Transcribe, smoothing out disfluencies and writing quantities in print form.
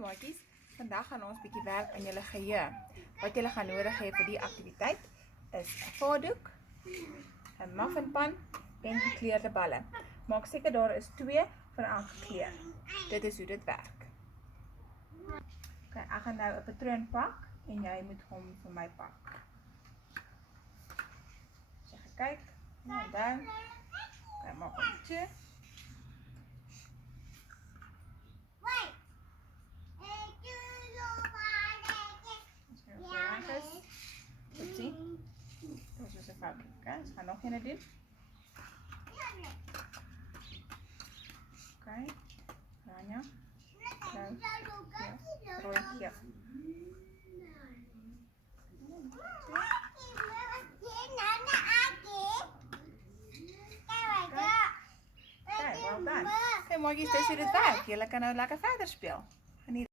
maatjies, vandag gaan ons bietjie werk aan julle geheue. Wat julle gaan nodig hê vir die aktiwiteit is 'n vaatdoek, 'n muffinpan en gekleurde balle. Maak seker daar is 2 van elke kleur. Dit is hoe dit werk. Ok, ek gaan nou 'n patroon pak en jy moet hom vir my pak. As jy kyk, en dan ok, maak hom toe. Oepsie, dit is 'n foutjie. Okay, ons gaan nog een doen. Okay, Rania. Nou, ja, rooi hier. Okay, well done. Okay, maatjies, dis hoe dit werk. Julle kan nou lekker verder speel.